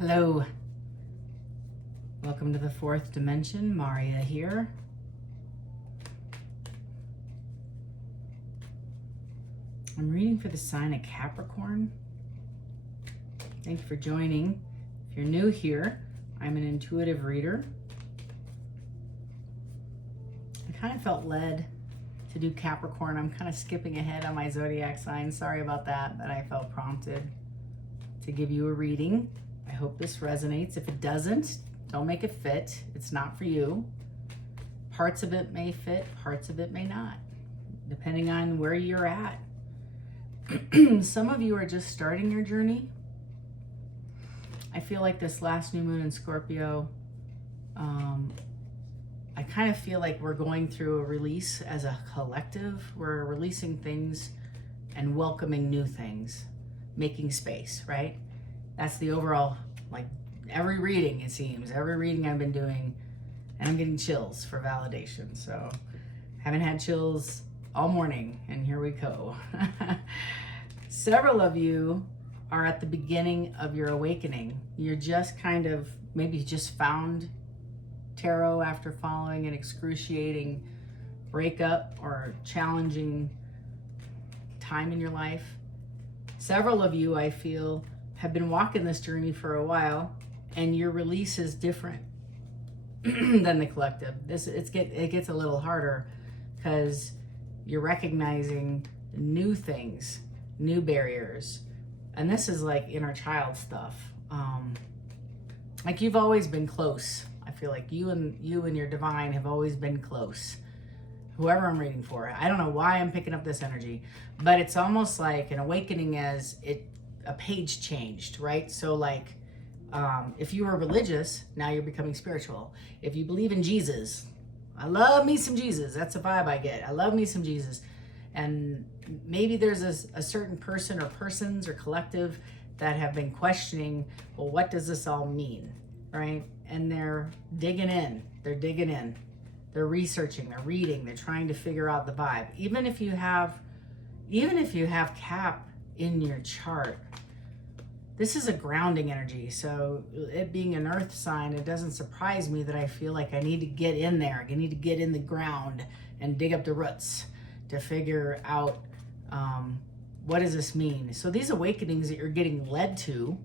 Hello, welcome to the fourth dimension. Maria here. I'm reading for the sign of Capricorn. Thank you for joining. If you're new here, I'm an intuitive reader. I kind of felt led to do Capricorn. I'm kind of skipping ahead on my zodiac sign. Sorry about that, but I felt prompted to give you a reading. I hope this resonates. If it doesn't, don't make it fit. It's not for you. Parts of it may fit, parts of it may not, depending on where you're at. Some of you are just starting your journey. I feel like this last new moon in Scorpio, I kind of feel like we're going through a release as a collective. We're releasing things and welcoming new things, making space, right? That's the overall, like every reading, it seems, every reading I've been doing, and I'm getting chills for validation. So haven't had chills all morning, and here we go. Several of you are at the beginning of your awakening. You're just kind of, maybe just found tarot after following an excruciating breakup or challenging time in your life. Several of you, I feel, have been walking this journey for a while, and your release is different than the collective. It gets a little harder because you're recognizing new things, new barriers, and this is like inner child stuff. Like you've always been close. I feel like you and your divine have always been close. Whoever I'm reading for, I don't know why I'm picking up this energy, but it's almost like an awakening as a page changed, right? So like, if you were religious, now you're becoming spiritual. If you believe in Jesus, I love me some Jesus. That's a vibe I get. I love me some Jesus. And maybe there's a certain person or persons or collective that have been questioning, well, what does this all mean, right? And they're digging in. They're researching, they're reading, they're trying to figure out the vibe. Even if you have Cap in your chart, this is a grounding energy. So it being an earth sign, it doesn't surprise me that I feel like I need to get in there. I need to get in the ground and dig up the roots to figure out what does this mean. So these awakenings that you're getting led to,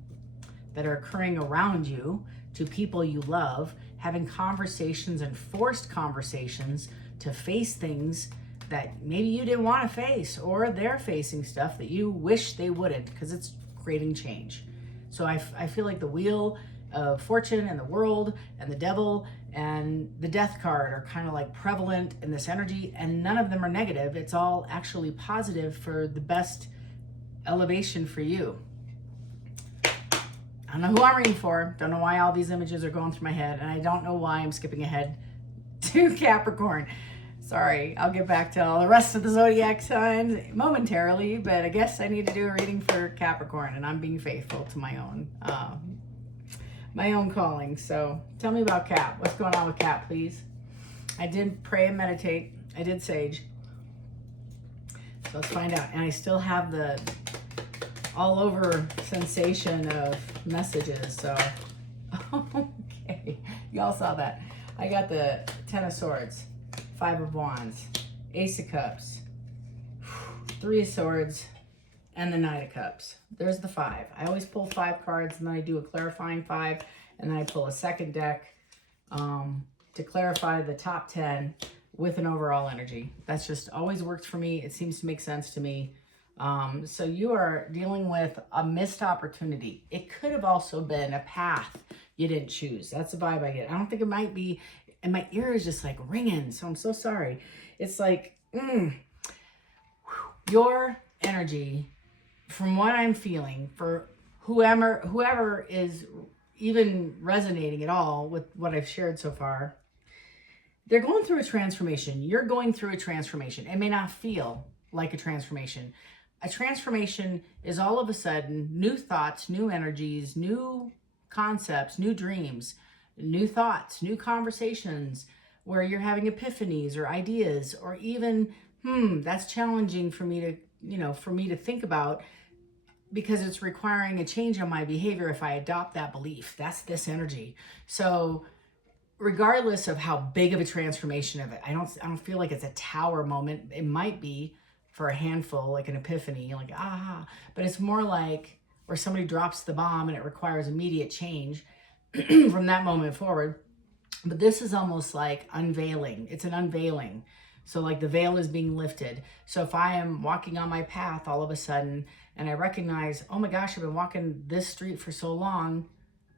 that are occurring around you, to people you love, having conversations and forced conversations to face things that maybe you didn't want to face, or they're facing stuff that you wish they wouldn't, because it's creating change. So I feel like the wheel of fortune and the world and the devil and the death card are kind of like prevalent in this energy, and none of them are negative. It's all actually positive for the best elevation for you. I don't know who I'm reading for. Don't know why all these images are going through my head, and I don't know why I'm skipping ahead to Capricorn. Sorry, I'll get back to all the rest of the zodiac signs momentarily, but I guess I need to do a reading for Capricorn, and I'm being faithful to my own calling. So tell me about Cap. What's going on with Cap, please? I did pray and meditate. I did sage. So let's find out. And I still have the all over sensation of messages. So, okay. Y'all saw that. I got the 10 of Swords, 5 of Wands, Ace of Cups, 3 of Swords, and the Knight of Cups. There's the 5. I always pull 5 cards, and then I do a clarifying 5, and then I pull a second deck to clarify the top 10 with an overall energy. That's just always worked for me. It seems to make sense to me. So you are dealing with a missed opportunity. It could have also been a path you didn't choose. That's the vibe I get. I don't think it might be, and my ear is just like ringing, so I'm so sorry. It's like, your energy, from what I'm feeling, for whoever is even resonating at all with what I've shared so far, they're going through a transformation. You're going through a transformation. It may not feel like a transformation. A transformation is all of a sudden new thoughts, new energies, new concepts, new dreams, new thoughts, new conversations, where you're having epiphanies or ideas, or even, that's challenging for me to think about. because it's requiring a change in my behavior if I adopt that belief. That's this energy. So regardless of how big of a transformation of it, I don't feel like it's a tower moment. It might be for a handful, like an epiphany, like but it's more like where somebody drops the bomb and it requires immediate change from that moment forward. But this is almost like unveiling. It's an unveiling. So like the veil is being lifted. So if I am walking on my path all of a sudden and I recognize, oh my gosh, I've been walking this street for so long,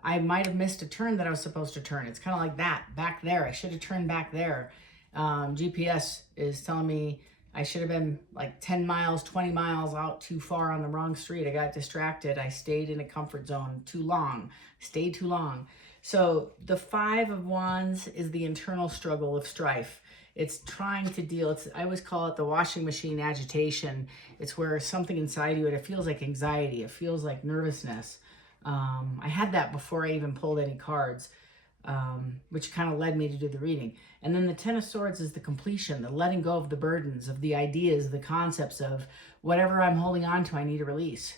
I might have missed a turn that I was supposed to turn. It's kind of like that, back there. I should have turned back there. GPS is telling me I should have been like 10 miles, 20 miles out too far on the wrong street. I got distracted. I stayed in a comfort zone too long, stayed too long. So the 5 of Wands is the internal struggle of strife. It's trying to deal, I always call it the washing machine agitation. It's where something inside you, it feels like anxiety. It feels like nervousness. I had that before I even pulled any cards, which kind of led me to do the reading. And then the 10 of Swords is the completion, the letting go of the burdens, of the ideas, the concepts of whatever I'm holding on to, I need to release.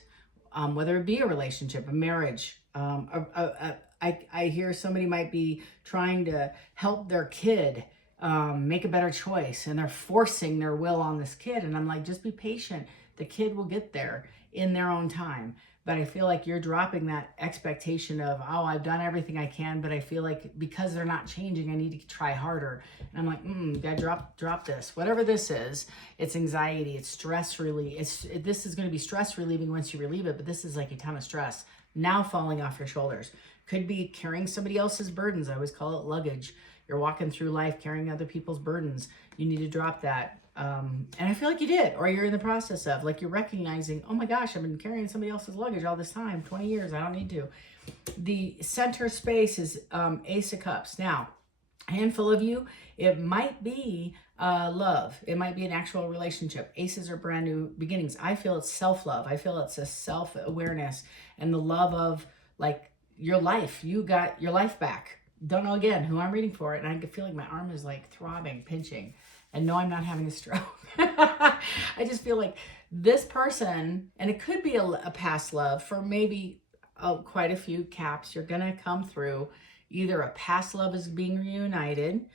Whether it be a relationship, a marriage. I hear somebody might be trying to help their kid make a better choice, and they're forcing their will on this kid. And I'm like, just be patient. The kid will get there in their own time. But I feel like you're dropping that expectation of, oh, I've done everything I can, but I feel like because they're not changing, I need to try harder. And I'm like, gotta drop this. Whatever this is, it's anxiety, it's stress relief. This is going to be stress relieving once you relieve it, but this is like a ton of stress now falling off your shoulders. Could be carrying somebody else's burdens. I always call it luggage. You're walking through life carrying other people's burdens. You need to drop that. And I feel like you did, or you're in the process of, like, you're recognizing, oh my gosh, I've been carrying somebody else's luggage all this time, 20 years, I don't need to. The center space is Ace of Cups. Now, a handful of you, it might be love. It might be an actual relationship. Aces are brand new beginnings. I feel it's self-love. I feel it's a self-awareness and the love of, like, your life. You got your life back. Don't know, again, who I'm reading for, and I feel like my arm is, like, throbbing, pinching. And no, I'm not having a stroke. I just feel like this person, and it could be a past love for maybe quite a few caps, you're going to come through. Either a past love is being reunited,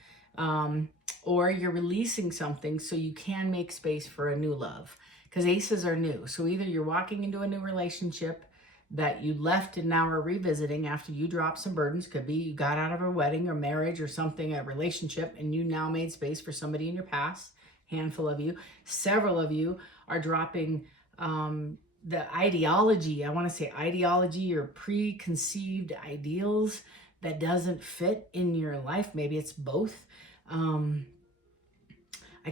or you're releasing something so you can make space for a new love. Because aces are new. So either you're walking into a new relationship that you left and now are revisiting after you dropped some burdens. Could be you got out of a wedding or marriage or something, a relationship, and you now made space for somebody in your past. Handful of you. Several of you are dropping the ideology. I want to say ideology or preconceived ideals that doesn't fit in your life. Maybe it's both. I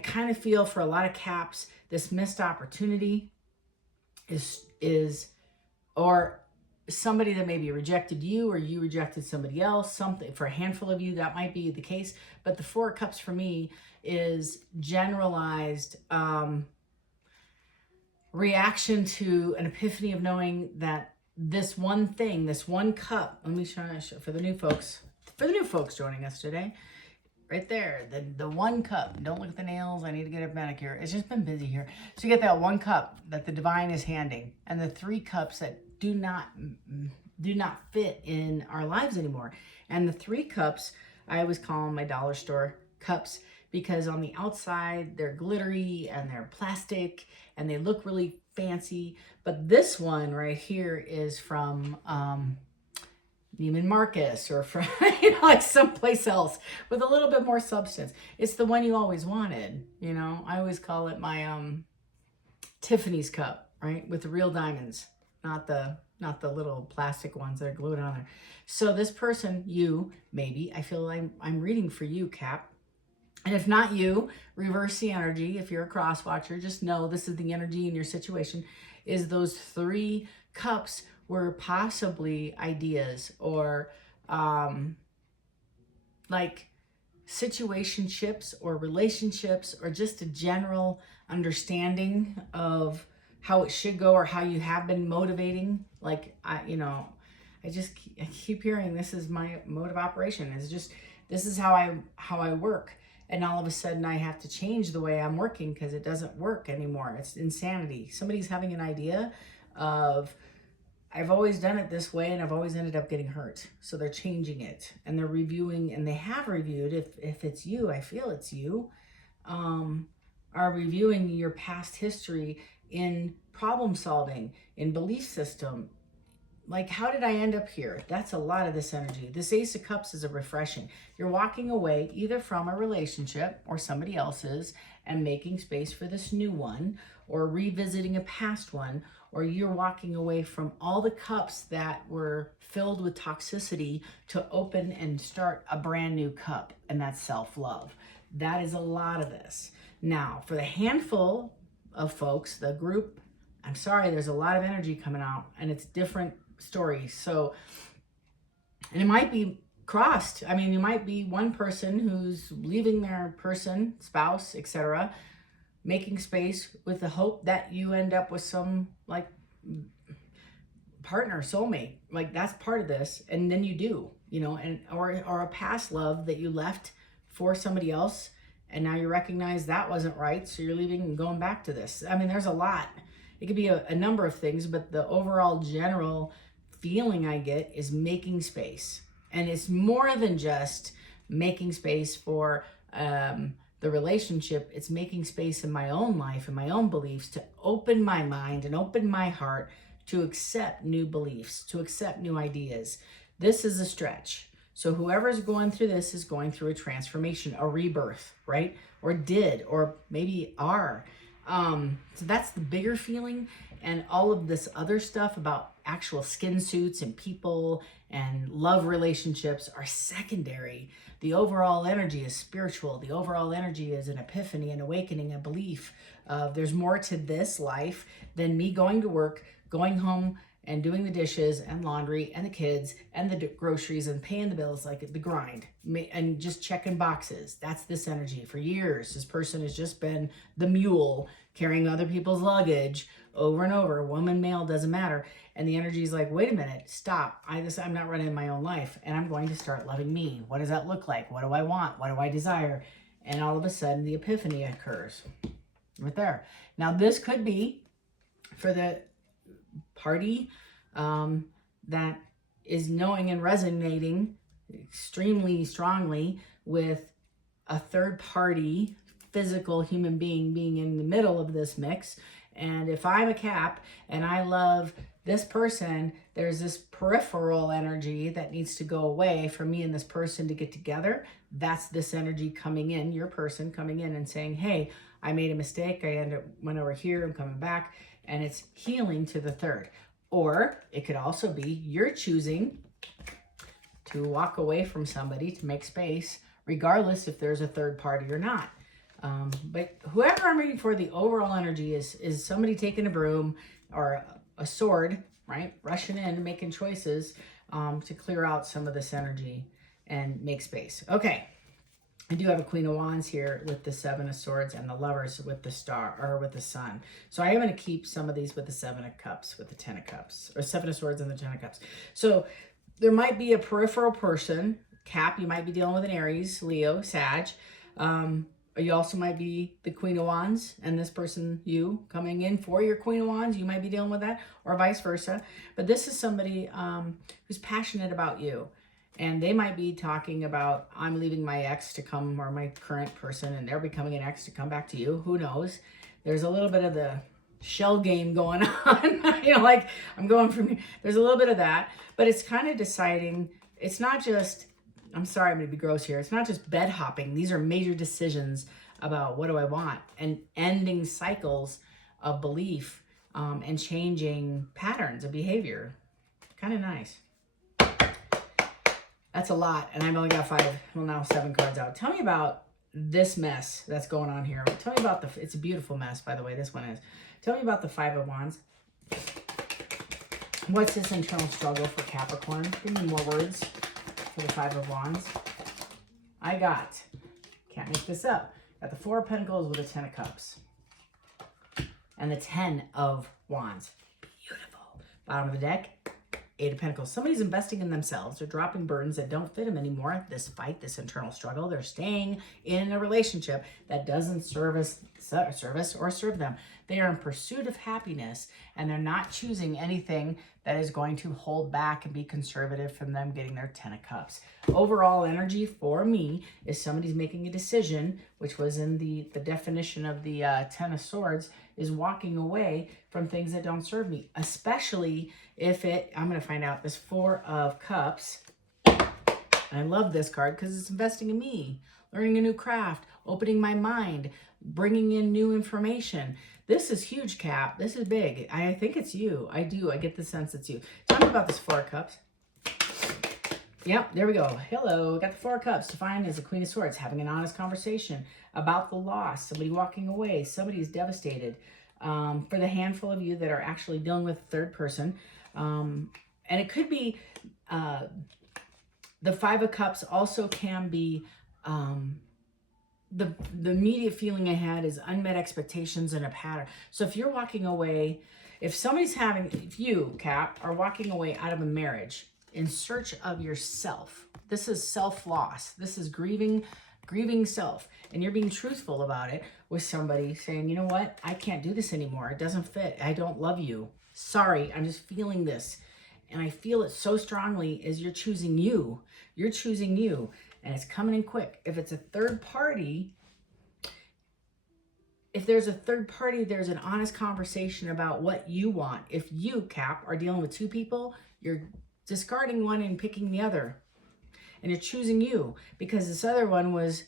kind of feel for a lot of caps, this missed opportunity is or somebody that maybe rejected you or you rejected somebody else, something. For a handful of you, that might be the case. But the 4 of Cups for me is generalized reaction to an epiphany of knowing that this one thing, this one cup, let me show for the new folks joining us today, right there, the 1 cup. Don't look at the nails. I need to get a manicure. It's just been busy here. So you get that 1 cup that the divine is handing, and the 3 cups that do not fit in our lives anymore. And the 3 cups, I always call them my dollar store cups, because on the outside they're glittery and they're plastic and they look really fancy. But this one right here is from Neiman Marcus or from like someplace else with a little bit more substance. It's the one you always wanted. I always call it my Tiffany's cup, right, with the real diamonds, not the little plastic ones that are glued on there. So this person, you, maybe, I feel like I'm reading for you, Cap. And if not you, reverse the energy. If you're a cross watcher, just know this is the energy in your situation, is those 3 cups were possibly ideas or like situationships or relationships or just a general understanding of how it should go or how you have been motivating. Like, I keep hearing this is my mode of operation. It's just, this is how I work. And all of a sudden I have to change the way I'm working because it doesn't work anymore. It's insanity. Somebody's having an idea of I've always done it this way and I've always ended up getting hurt. So they're changing it and they're reviewing, and they have reviewed, if it's you, I feel it's you, are reviewing your past history in problem solving, in belief system. Like, how did I end up here? That's a lot of this energy. This Ace of Cups is a refreshing. You're walking away either from a relationship or somebody else's and making space for this new one, or revisiting a past one, or you're walking away from all the cups that were filled with toxicity to open and start a brand new cup, and that's self-love. That is a lot of this. Now, for the handful of folks, the group, I'm sorry, there's a lot of energy coming out, and it's different stories. So, and it might be crossed. I mean, you might be one person who's leaving their person, spouse, etc., making space with the hope that you end up with some like partner, soulmate. Like, that's part of this. And then you do, you know, and or a past love that you left for somebody else, and now you recognize that wasn't right, so you're leaving and going back to this. I mean, there's a lot. It could be a number of things, but the overall general feeling I get is making space. And it's more than just making space for the relationship. It's making space in my own life and my own beliefs to open my mind and open my heart to accept new beliefs, to accept new ideas. This is a stretch. So whoever's going through this is going through a transformation, a rebirth, right? Or did, or maybe are. So that's the bigger feeling, and all of this other stuff about actual skin suits and people and love relationships are secondary. The overall energy is spiritual. The overall energy is an epiphany, an awakening, a belief. There's more to this life than me going to work, going home and doing the dishes and laundry and the kids and the groceries and paying the bills, like the grind and just checking boxes. That's this energy. For years, this person has just been the mule carrying other people's luggage over and over. Woman, male, doesn't matter. And the energy is like, wait a minute, stop. I'm not running my own life, and I'm going to start loving me. What does that look like? What do I want? What do I desire? And all of a sudden, the epiphany occurs right there. Now, this could be for the party that is knowing and resonating extremely strongly with a third party physical human being being in the middle of this mix. And if I'm a Cap and I love this person, there's this peripheral energy that needs to go away for me and this person to get together. That's this energy coming in, your person coming in and saying, hey, I made a mistake. Went over here, I'm coming back. And it's healing to the third. Or it could also be you're choosing to walk away from somebody to make space, regardless if there's a third party or not. But whoever I'm reading for, the overall energy is somebody taking a broom or a sword, right? Rushing in, making choices to clear out some of this energy and make space. Okay. I do have a Queen of Wands here with the Seven of Swords and the Lovers with the Star, or with the Sun. So I am going to keep some of these with the Seven of Cups, with the Ten of Cups, or Seven of Swords and the Ten of Cups. So there might be a peripheral person, Cap, you might be dealing with an Aries, Leo, Sag. You also might be the Queen of Wands, and this person, you, coming in for your Queen of Wands, you might be dealing with that, or vice versa. But this is somebody who's passionate about you. And they might be talking about, I'm leaving my ex to come, or my current person, and they're becoming an ex to come back to you. Who knows? There's a little bit of the shell game going on. You know, like, I'm going from here. There's a little bit of that. But it's kind of deciding, it's not just, I'm sorry, I'm going to be gross here. It's not just bed hopping. These are major decisions about what do I want, and ending cycles of belief and changing patterns of behavior. Kind of nice. That's a lot, and I've only got 7 cards out. Tell me about this mess that's going on here. Tell me about it's a beautiful mess, by the way, this one is. Tell me about the 5 of Wands. What's this internal struggle for Capricorn? Give me more words for the 5 of Wands. I got, can't make this up, got the 4 of Pentacles with the 10 of Cups. And the 10 of Wands. Beautiful. Bottom of the deck, Eight of Pentacles. Somebody's investing in themselves. They're dropping burdens that don't fit them anymore. This fight, this internal struggle. They're staying in a relationship that doesn't service or serve them. They are in pursuit of happiness, and they're not choosing anything that is going to hold back and be conservative from them getting their 10 of Cups. Overall energy for me is somebody's making a decision, which was in the definition of the 10 of Swords, is walking away from things that don't serve me, especially if I'm going to find out this 4 of Cups. I love this card because it's investing in me, learning a new craft, opening my mind, bringing in new information. This is huge, Cap. This is big. I think it's you. I get the sense it's you. Tell me about this 4 of Cups. Yep, there we go. Hello, got the 4 of Cups. Defined as the Queen of Swords, having an honest conversation about the loss, somebody walking away, somebody's devastated. For the handful of you that are actually dealing with third person. And it could be, the 5 of Cups also can be, the immediate feeling I had is unmet expectations and a pattern. So if you're walking away, if you, Cap, are walking away out of a marriage in search of yourself, this is self-loss. This is grieving self. And you're being truthful about it with somebody saying, you know what? I can't do this anymore. It doesn't fit. I don't love you. Sorry, I'm just feeling this. And I feel it so strongly is you're choosing you. You're choosing you. And it's coming in quick. If it's a third party, if there's a third party, there's an honest conversation about what you want. If you, Cap, are dealing with 2 people, you're discarding one and picking the other. And you're choosing you because this other one was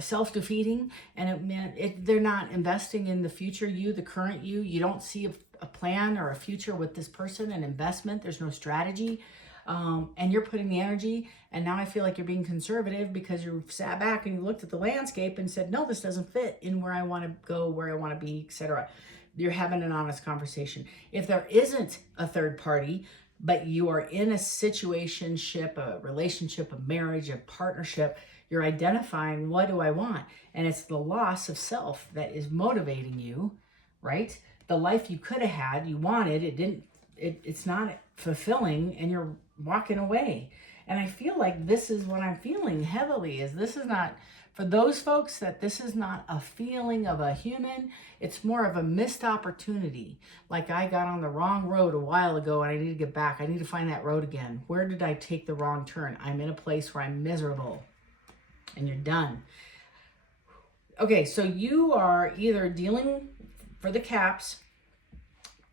self-defeating, and it meant they're not investing in the future you, the current you. You don't see a plan or a future with this person, an investment. There's no strategy. And you're putting the energy, and now I feel like you're being conservative because you sat back and you looked at the landscape and said, no, this doesn't fit in where I want to go, where I want to be, etc. You're having an honest conversation. If there isn't a third party, but you are in a situationship, a relationship, a marriage, a partnership, you're identifying, what do I want? And it's the loss of self that is motivating you, right? The life you could have had, you wanted, it's not fulfilling, and you're walking away. And I feel like this is what I'm feeling heavily, is this is not, for those folks, that this is not a feeling of a human, it's more of a missed opportunity. Like I got on the wrong road a while ago and I need to get back. I need to find that road again. Where did I take the wrong turn? I'm in a place where I'm miserable, and you're done. Okay, so you are either dealing, for the Caps,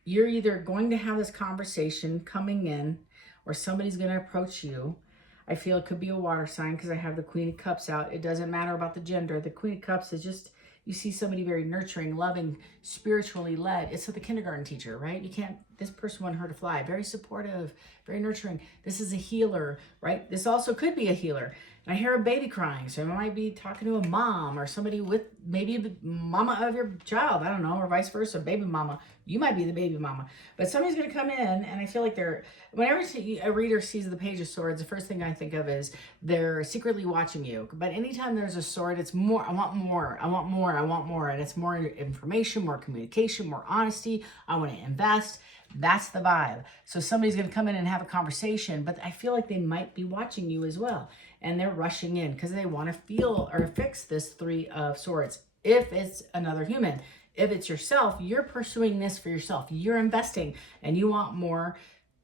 you're either going to have this conversation coming in, or somebody's going to approach you. I feel it could be a water sign because I have the Queen of Cups out. It doesn't matter about the gender. The Queen of Cups is just, you see somebody very nurturing, loving, spiritually led. It's like the kindergarten teacher, right? This person wanted her to fly. Very supportive, very nurturing. This is a healer, right? This also could be a healer. And I hear a baby crying. So I might be talking to a mom or somebody with maybe the mama of your child. I don't know, or vice versa, baby mama. You might be the baby mama. But somebody's going to come in, and I feel like whenever a reader sees the Page of Swords, the first thing I think of is they're secretly watching you. But anytime there's a sword, it's more, I want more, I want more, I want more. And it's more information, more communication, more honesty. I want to invest. That's the vibe. So somebody's going to come in and have a conversation, but I feel like they might be watching you as well. And they're rushing in because they want to feel or fix this 3 of Swords. If it's another human, if it's yourself, you're pursuing this for yourself. You're investing and you want more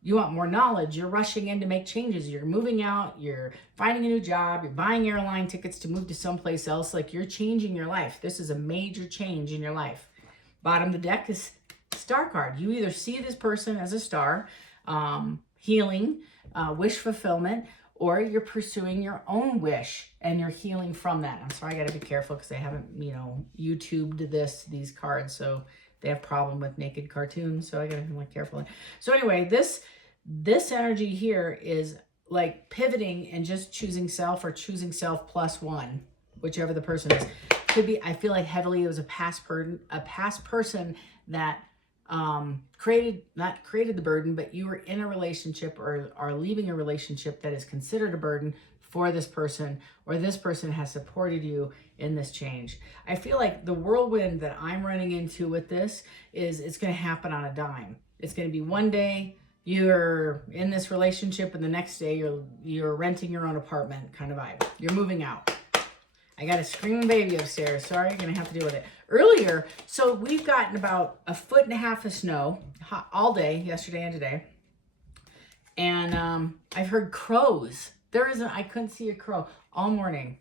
knowledge. You're rushing in to make changes. You're moving out. You're finding a new job. You're buying airline tickets to move to someplace else. Like, you're changing your life. This is a major change in your life. Bottom of the deck is Star card. You either see this person as a star, healing, wish fulfillment, or you're pursuing your own wish and you're healing from that. I'm sorry, I got to be careful because I haven't, YouTubed these cards, so they have problem with naked cartoons, so I got to be more careful. So anyway, this energy here is like pivoting and just choosing self, or choosing self +1, whichever the person is. Could be, I feel like heavily it was a past person that not created the burden, but you were in a relationship or are leaving a relationship that is considered a burden for this person, or this person has supported you in this change. I feel like the whirlwind that I'm running into with this is it's going to happen on a dime. It's going to be one day you're in this relationship and the next day you're renting your own apartment kind of vibe. You're moving out. I got a screaming baby upstairs. Sorry, you're going to have to deal with it. Earlier, so we've gotten about 1.5 feet of snow all day, yesterday and today. And I've heard crows. I couldn't see a crow all morning.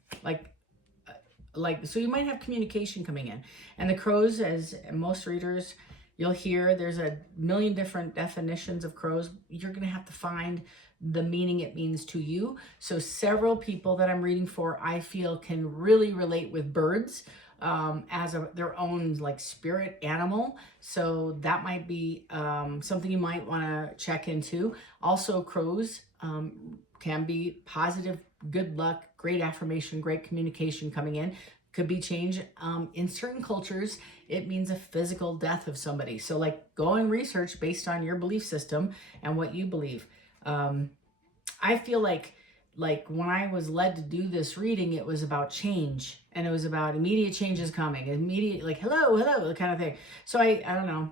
So you might have communication coming in. And the crows, as most readers, you'll hear there's a million different definitions of crows. You're going to have to find the meaning it means to you. So several people that I'm reading for, I feel, can really relate with birds as their own like spirit animal. So that might be something you might want to check into. Also, crows can be positive, good luck, great affirmation, great communication coming in. Could be change. In certain cultures, it means a physical death of somebody. So like go and research based on your belief system and what you believe. I feel like when I was led to do this reading, it was about change, and it was about immediate changes coming, immediate, like, hello, kind of thing. So I don't know.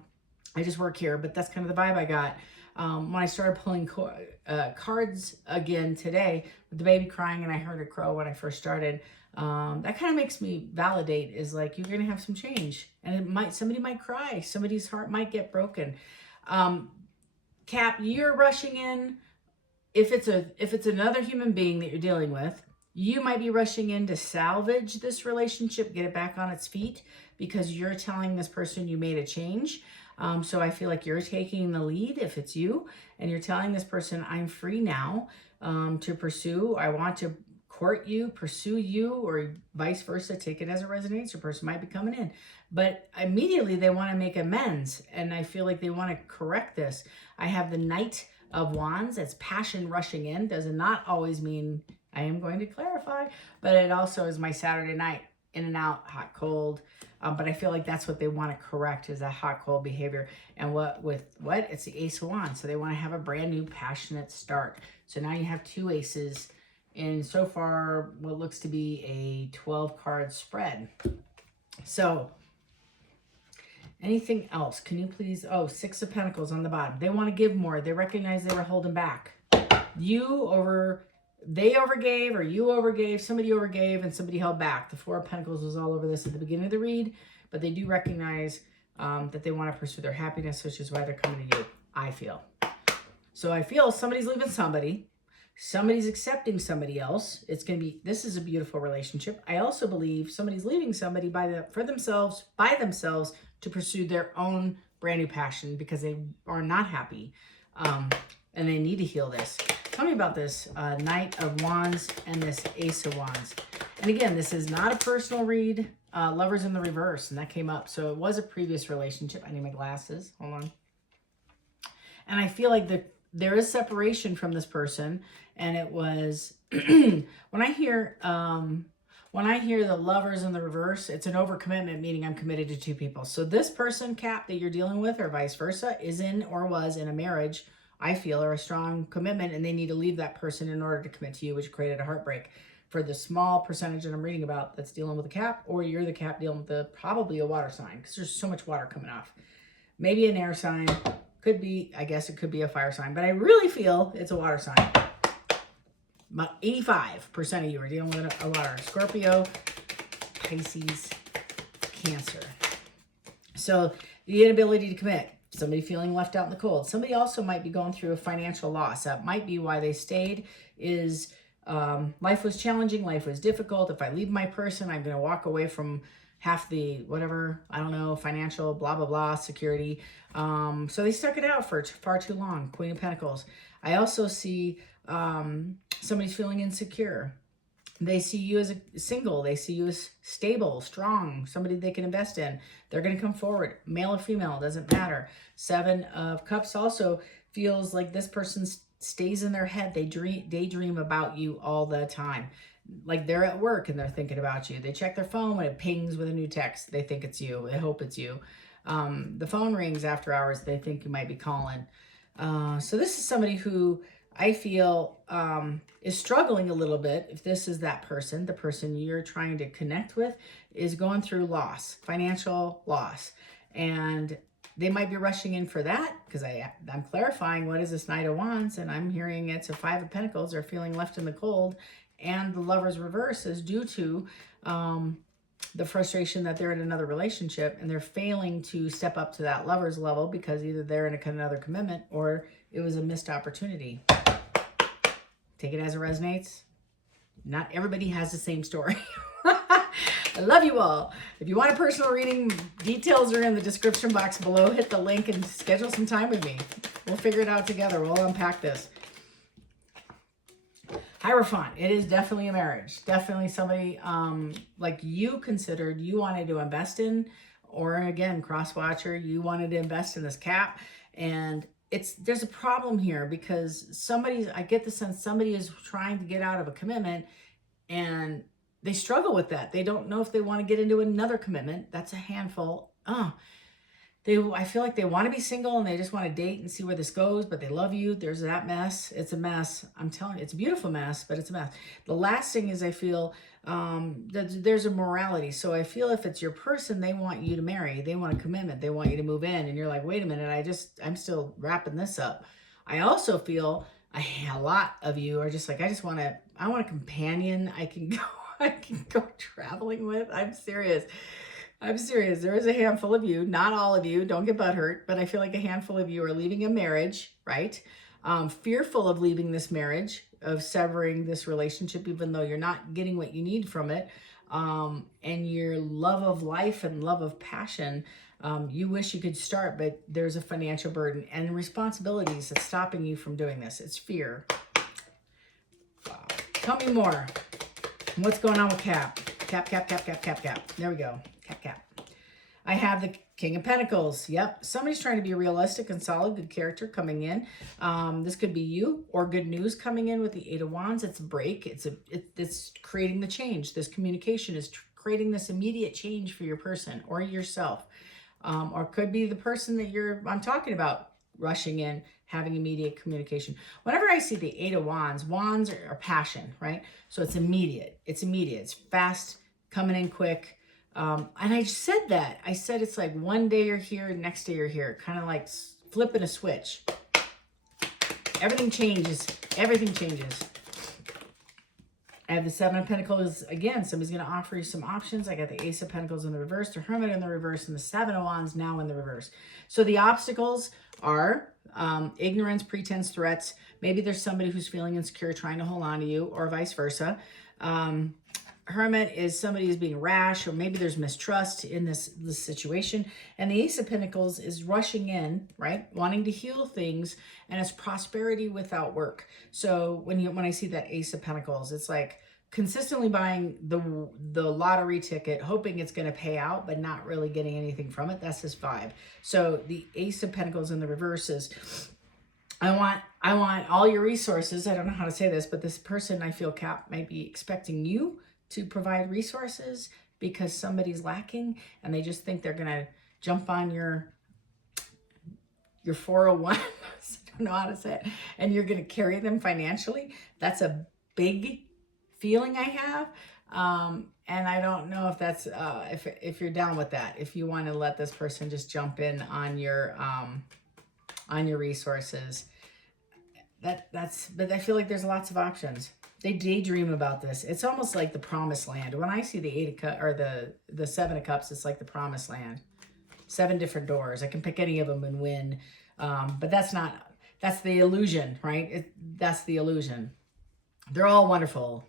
I just work here, but that's kind of the vibe I got. When I started pulling cards again today with the baby crying and I heard a crow when I first started, that kind of makes me validate is like, you're going to have some change, and somebody might cry. Somebody's heart might get broken. Cap, you're rushing in. If it's another human being that you're dealing with, you might be rushing in to salvage this relationship, get it back on its feet, because you're telling this person you made a change. So I feel like you're taking the lead if it's you, and you're telling this person, I'm free now to pursue. I want to court you, pursue you, or vice versa. Take it as it resonates. Your person might be coming in. But immediately they want to make amends, and I feel like they want to correct this. I have the Knight of Wands. It's passion rushing in. Does not always mean, I am going to clarify, but it also is my Saturday night, in and out, hot, cold. But I feel like that's what they want to correct, is that hot, cold behavior. And it's the Ace of Wands. So they want to have a brand new passionate start. So now you have two aces in so far what looks to be a 12 card spread. So anything else? Can you please? Oh, Six of Pentacles on the bottom. They want to give more. They recognize they were holding back. They overgave, or you overgave. Somebody overgave and somebody held back. The Four of Pentacles was all over this at the beginning of the read, but they do recognize that they want to pursue their happiness, which is why they're coming to you, I feel. So I feel somebody's leaving somebody. Somebody's accepting somebody else. This is a beautiful relationship. I also believe somebody's leaving somebody by themselves to pursue their own brand new passion, because they are not happy and they need to heal this. Tell me about this Knight of Wands and this Ace of Wands. And again, this is not a personal read. Lovers in the reverse, and that came up. So it was a previous relationship. I need my glasses. Hold on. And I feel like there is separation from this person, and it was when I hear the lovers in the reverse, it's an overcommitment, meaning I'm committed to two people. So this person, Cap, that you're dealing with, or vice versa, is in or was in a marriage, I feel, or a strong commitment, and they need to leave that person in order to commit to you, which created a heartbreak. For the small percentage that I'm reading about that's dealing with a Cap, or you're the Cap dealing with probably a water sign, because there's so much water coming off. Maybe an air sign. Could be, I guess it could be a fire sign, but I really feel it's a water sign. About 85% of you are dealing with a water. Scorpio, Pisces, Cancer. So the inability to commit. Somebody feeling left out in the cold. Somebody also might be going through a financial loss. That might be why they stayed, is life was challenging, life was difficult. If I leave my person, I'm going to walk away from half the whatever, I don't know, financial blah, blah, blah, security. So they stuck it out for far too long. Queen of Pentacles. I also see somebody's feeling insecure. They see you as a single. They see you as stable, strong, somebody they can invest in. They're going to come forward. Male or female, doesn't matter. Seven of Cups also feels like this person stays in their head. They daydream about you all the time. Like they're at work and they're thinking about you. They check their phone when it pings with a new text. They think it's you. They hope it's you. The phone rings after hours. They think you might be calling. So this is somebody who I feel is struggling a little bit. If this is that person, the person you're trying to connect with is going through loss, financial loss. And they might be rushing in for that, because I'm clarifying what is this Knight of Wands, and I'm hearing it's a Five of Pentacles. They're feeling left in the cold, and the Lover's reverse is due to the frustration that they're in another relationship and they're failing to step up to that lover's level because either they're in another commitment or it was a missed opportunity. Take it as it resonates. Not everybody has the same story. I love you all. If you want a personal reading, details are in the description box below. Hit the link and schedule some time with me. We'll figure it out together. We'll unpack this. Hierophant, it is definitely a marriage. Definitely somebody like you considered you wanted to invest in, or again, cross-watcher, you wanted to invest in this Cap. And there's a problem here because I get the sense somebody is trying to get out of a commitment and they struggle with that. They don't know if they want to get into another commitment. That's a handful. I feel like they want to be single and they just want to date and see where this goes, but they love you. There's that mess. It's a mess. I'm telling you, it's a beautiful mess, but it's a mess. The last thing is I feel that there's a morality. So I feel if it's your person, they want you to marry. They want a commitment. They want you to move in. And you're like, wait a minute, I'm still wrapping this up. I also feel a lot of you are just like, I want a companion I can go traveling with. I'm serious. There is a handful of you, not all of you, don't get butthurt, but I feel like a handful of you are leaving a marriage, right? Fearful of leaving this marriage, of severing this relationship, even though you're not getting what you need from it. And your love of life and love of passion, you wish you could start, but there's a financial burden and responsibilities that's stopping you from doing this. It's fear. Wow. Tell me more. What's going on with Cap? Cap. There we go. Cap. I have the King of Pentacles. Yep. Somebody's trying to be realistic and solid, good character coming in. This could be you, or good news coming in with the Eight of Wands. It's a break. It's creating the change. This communication is creating this immediate change for your person or yourself. Or it could be the person that I'm talking about rushing in, having immediate communication. Whenever I see the Eight of Wands, wands are passion, right? So it's immediate. It's fast, coming in quick. And I said that. I said it's like one day you're here, next day you're here. Kind of like flipping a switch. Everything changes. I have the Seven of Pentacles. Again, somebody's going to offer you some options. I got the Ace of Pentacles in the reverse, the Hermit in the reverse, and the Seven of Wands now in the reverse. So the obstacles are ignorance, pretense, threats. Maybe there's somebody who's feeling insecure trying to hold on to you, or vice versa. Hermit is somebody who's being rash, or maybe there's mistrust in this situation. And the Ace of Pentacles is rushing in, right? Wanting to heal things, and it's prosperity without work. So when I see that Ace of Pentacles, it's like consistently buying the lottery ticket, hoping it's going to pay out, but not really getting anything from it. That's his vibe. So the Ace of Pentacles in the reverse is, I want all your resources. I don't know how to say this, but this person, I feel, Cap, might be expecting you to provide resources because somebody's lacking and they just think they're going to jump on your 401. I don't know how to say it. And you're going to carry them financially. That's a big feeling I have. And I don't know if that's, if you're down with that, if you want to let this person just jump in on your resources. But I feel like there's lots of options. They daydream about this. It's almost like the promised land. When I see the Eight of Cups, or the Seven of Cups, it's like the promised land. 7 different doors. I can pick any of them and win. But that's the illusion, right? That's the illusion. They're all wonderful.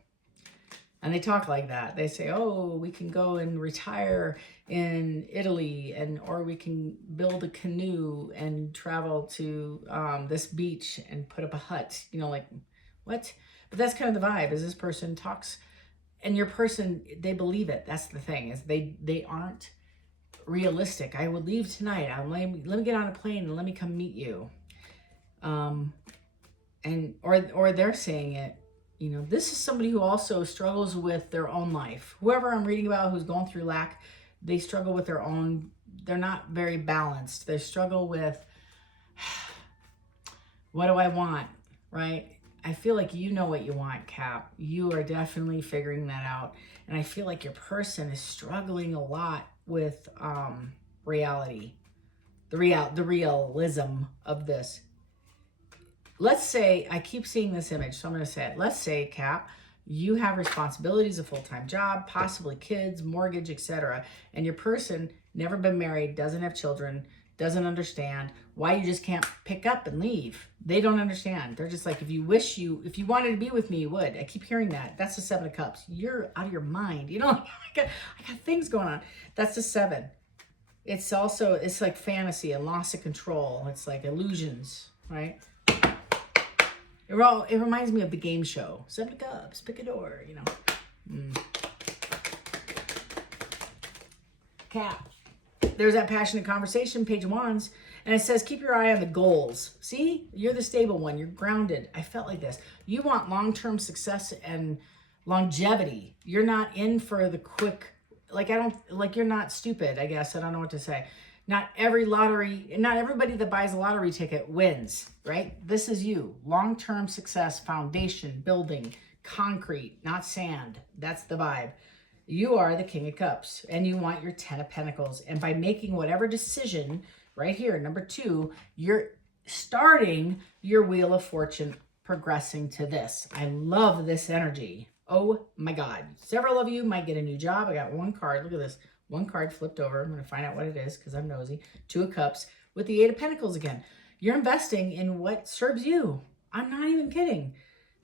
And they talk like that. They say, oh, we can go and retire in Italy, or we can build a canoe and travel to this beach and put up a hut. You know, like, what? But that's kind of the vibe, is this person talks, and your person, they believe it. That's the thing, is they aren't realistic. I would leave tonight. Let me get on a plane and let me come meet you. Or they're saying it. You know, this is somebody who also struggles with their own life. Whoever I'm reading about who's going through lack, they struggle with their own, they're not very balanced. They struggle with, what do I want, right? I feel like you know what you want, Cap. You are definitely figuring that out. And I feel like your person is struggling a lot with reality. the realism of this. Let's say, I keep seeing this image, so I'm going to say it. Let's say, Cap, you have responsibilities, a full-time job, possibly kids, mortgage, etc. And your person, never been married, doesn't have children, doesn't understand why you just can't pick up and leave. They don't understand. They're just like, if you wanted to be with me, you would. I keep hearing that. That's the 7 of Cups. You're out of your mind. You know, I got things going on. That's the 7. It's also, it's like fantasy and loss of control. It's like illusions, right? It reminds me of the game show. 7 of Cups, pick a door, you know. Cap. There's that passionate conversation, Page of Wands. And it says, keep your eye on the goals. See, you're the stable one. You're grounded. I felt like this. You want long-term success and longevity. You're not in for the quick, you're not stupid, I guess. I don't know what to say. Not everybody that buys a lottery ticket wins, right? This is you. Long-term success, foundation, building, concrete, not sand. That's the vibe. You are the King of Cups, and you want your 10 of Pentacles. And by making whatever decision, right here, number 2, you're starting your Wheel of Fortune progressing to this. I love this energy. Oh my God. Several of you might get a new job. I got one card. Look at this. One card flipped over. I'm going to find out what it is because I'm nosy. 2 of Cups with the 8 of Pentacles again. You're investing in what serves you. I'm not even kidding.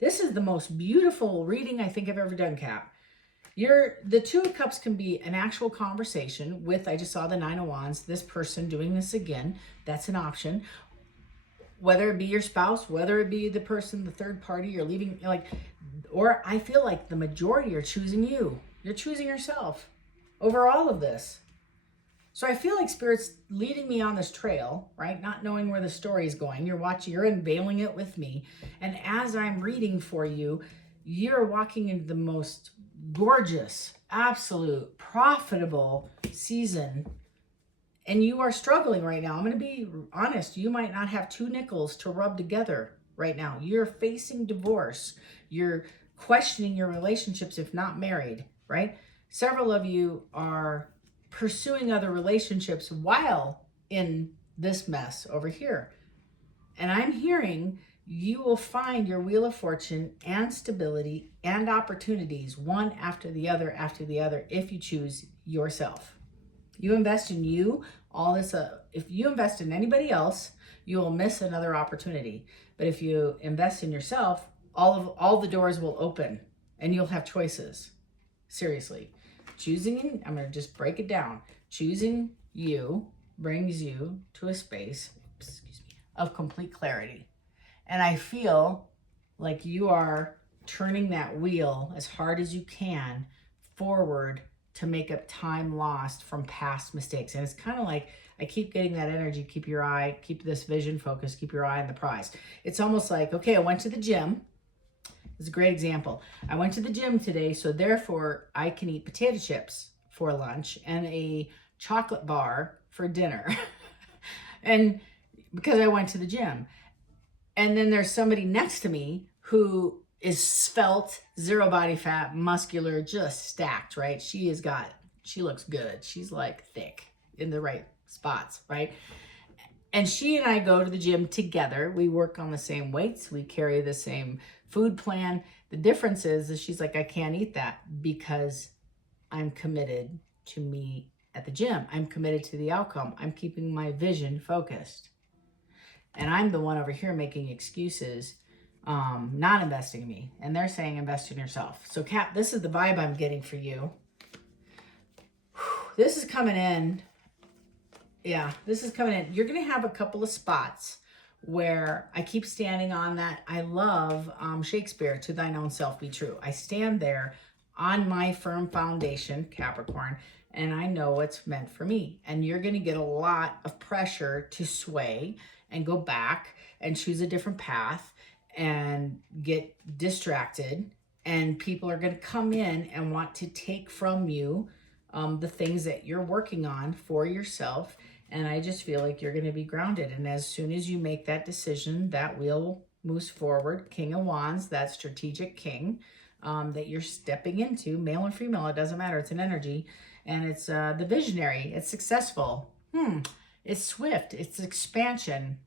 This is the most beautiful reading I think I've ever done, Cap. The 2 of Cups can be an actual conversation with, I just saw the 9 of Wands, this person doing this again. That's an option. Whether it be your spouse, whether it be the person, the third party you're leaving, or I feel like the majority are choosing you. You're choosing yourself over all of this. So I feel like Spirit's leading me on this trail, right? Not knowing where the story is going. You're unveiling it with me. And as I'm reading for you, you're walking into the most gorgeous, absolute, profitable season. And you are struggling right now. I'm going to be honest. You might not have 2 nickels to rub together right now. You're facing divorce. You're questioning your relationships if not married, right? Several of you are pursuing other relationships while in this mess over here. And I'm hearing you will find your Wheel of Fortune and stability and opportunities one after the other if you choose yourself. You invest in you, if you invest in anybody else, you will miss another opportunity. But if you invest in yourself, all the doors will open and you'll have choices. Seriously. I'm going to just break it down. Choosing you brings you to a space, of complete clarity. And I feel like you are turning that wheel as hard as you can forward to make up time lost from past mistakes. And it's kind of like, I keep getting that energy, keep this vision focused, keep your eye on the prize. It's almost like, okay, I went to the gym. It's a great example. I went to the gym today, so therefore I can eat potato chips for lunch and a chocolate bar for dinner. And because I went to the gym. And then there's somebody next to me who is svelte, 0 body fat, muscular, just stacked, right? She looks good. She's like thick in the right spots, right? And she and I go to the gym together. We work on the same weights. We carry the same food plan. The difference is she's like, I can't eat that because I'm committed to me at the gym. I'm committed to the outcome. I'm keeping my vision focused. And I'm the one over here making excuses, not investing in me. And they're saying invest in yourself. So Cap, this is the vibe I'm getting for you. This is coming in. Yeah, this is coming in. You're going to have a couple of spots where I keep standing on that. I love Shakespeare, to thine own self be true. I stand there on my firm foundation, Capricorn, and I know what's meant for me. And you're going to get a lot of pressure to sway and go back and choose a different path and get distracted. And people are going to come in and want to take from you the things that you're working on for yourself. And I just feel like you're going to be grounded. And as soon as you make that decision, that wheel moves forward. King of Wands, that strategic king that you're stepping into, male and female, it doesn't matter. It's an energy. And it's the visionary. It's successful. It's swift. It's expansion.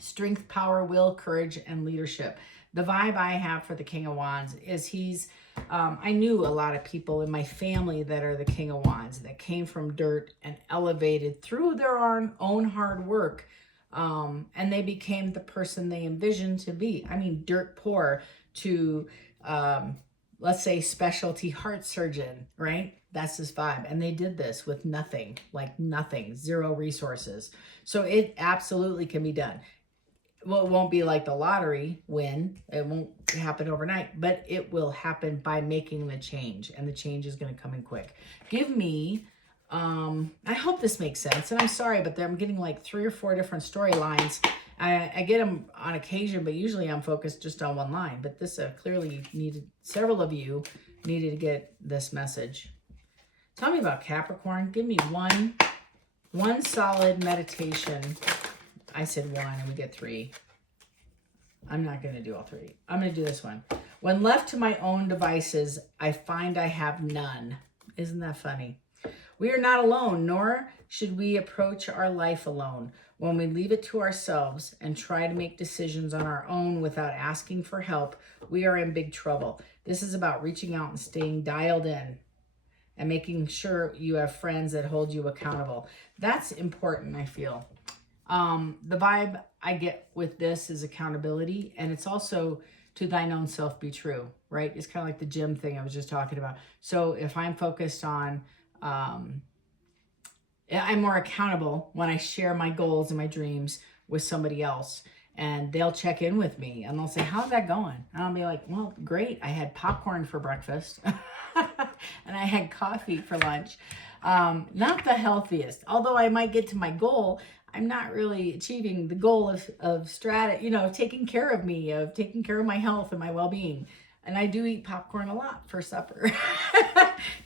Strength, power, will, courage, and leadership. The vibe I have for the King of Wands is he's, I knew a lot of people in my family that are the King of Wands that came from dirt and elevated through their own hard work. And they became the person they envisioned to be. I mean, dirt poor to, let's say, specialty heart surgeon, right? That's his vibe. And they did this with nothing, like nothing, zero resources. So it absolutely can be done. Well, it won't be like the lottery win. It won't happen overnight, but it will happen by making the change, and the change is going to come in quick. Give me, I hope this makes sense, and I'm sorry, but I'm getting like 3 or 4 different storylines. I get them on occasion, but usually I'm focused just on one line, but this clearly needed, several of you needed to get this message. Tell me about Capricorn. Give me one solid meditation. I said 1 and we get 3. I'm not going to do all 3. I'm going to do this one. When left to my own devices, I find I have none. Isn't that funny? We are not alone, nor should we approach our life alone. When we leave it to ourselves and try to make decisions on our own without asking for help, we are in big trouble. This is about reaching out and staying dialed in and making sure you have friends that hold you accountable. That's important, I feel. The vibe I get with this is accountability, and it's also to thine own self be true, right? It's kind of like the gym thing I was just talking about. So if I'm focused on, I'm more accountable when I share my goals and my dreams with somebody else, and they'll check in with me and they'll say, how's that going? And I'll be like, well, great. I had popcorn for breakfast and I had coffee for lunch. Not the healthiest, although I might get to my goal. I'm not really achieving the goal of taking care of me, of taking care of my health and my well-being. And I do eat popcorn a lot for supper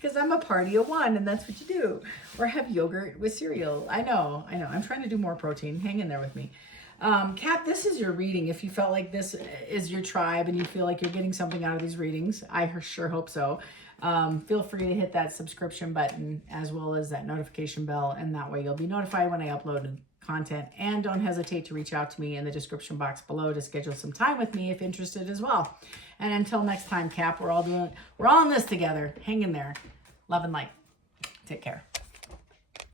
because I'm a party of one, and that's what you do. Or have yogurt with cereal. I know. I'm trying to do more protein. Hang in there with me. Kat, this is your reading. If you felt like this is your tribe and you feel like you're getting something out of these readings, I sure hope so. Feel free to hit that subscription button as well as that notification bell, and that way you'll be notified when I upload content. And don't hesitate to reach out to me in the description box below to schedule some time with me if interested as well. And until next time, Cap, we're all in this together. Hang in there. Love and light. Take care.